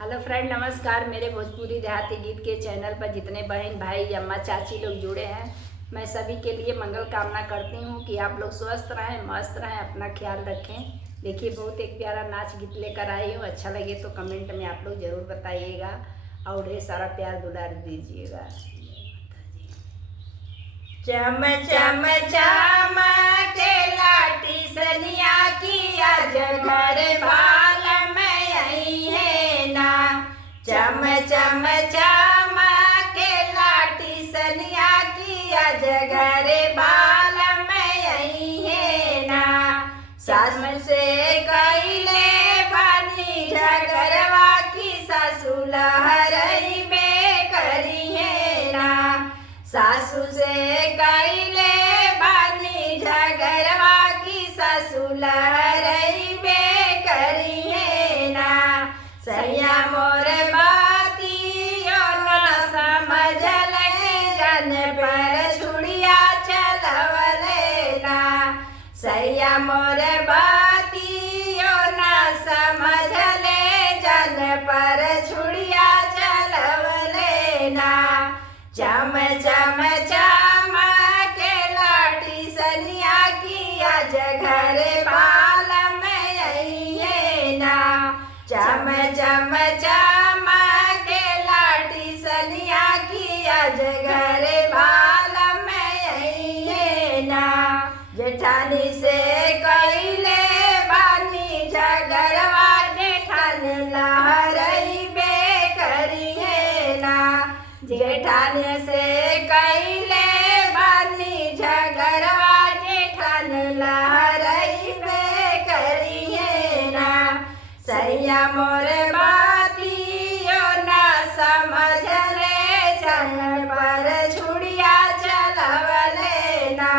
Hello friend, नमस्कार। मेरे भोजपुरी देहाती गीत के चैनल पर जितने बहन भाई अम्मा चाची लोग जुड़े हैं, मैं सभी के लिए मंगल कामना करती हूँ कि आप लोग स्वस्थ रहें, मस्त रहें, अपना ख्याल रखें। देखिए, बहुत एक प्यारा नाच गीत लेकर आई हूँ। अच्छा लगे तो कमेंट में आप लोग ज़रूर बताइएगा और ढेर सारा प्यार दुलार दीजिएगा। चम चम चमके लाटी सनिया की आज घर बाल में आई है ना। चम चम चमके लाटी सनिया की आज घर बाल में आई है ना। सास से कैले बानी झगड़वा की सासू लहरई में करी है ना। सासू से कैले बानी झगड़वा की सासू लहरई में करी है ना। सैया मोर बातियो न समझल जन पर छुड़िया चलवले ना। सैया मोर बातियो न समझले जन पर छुड़िया चलवले ना। चम चम चमके लाटी सनिया की आज घर बाल में आई है ना। चम चम चमके लाटी सनिया की आज घर बाल में आई है ना। जेठानी से कैले बानी झगड़वा जेठान लहरई बेकरी है ना। जेठान से कैले बानी झगड़वा जेठान लहरई में करी है ना। सैया मोर बातियो न समझले जन पर छुड़िया चलवले ना।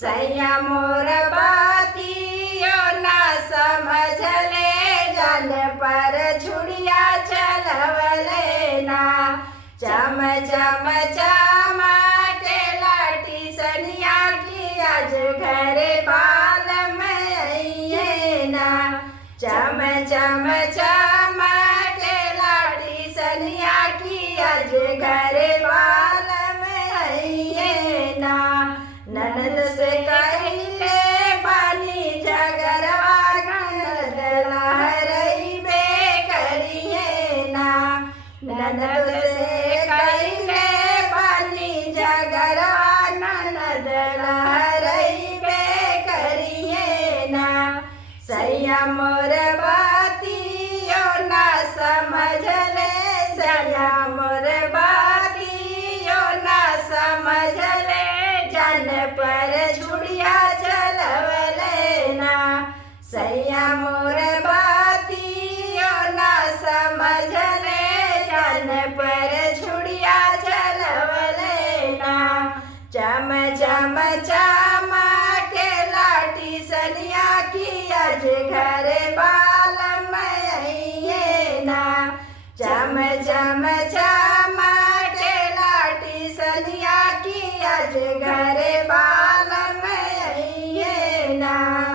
सैया मोर बातियो न समझले जन पर छुड़िया चलवले ना। चम चम चमके लाटी सनिया की आज घर बाल में आई है ना। चम चम चमके लाटी सनिया की आज घर बाल में आई है ना। ननद से कैले बानी झगड़वा ननद लहरई बेकरी है ना। ननद से कैले बानी झगड़वा ननद लहरई बेकरी है ना। सैया मोर बातियो न समझले सैया मोर बातियो न समझले जन पर छुड़िया चलवले ना। सैया मोर बातियो न समझले जन पर छुड़िया चलवले ना। चम चम चमके लाटी सनिया की आज घर बाल में आई है ना। चम चम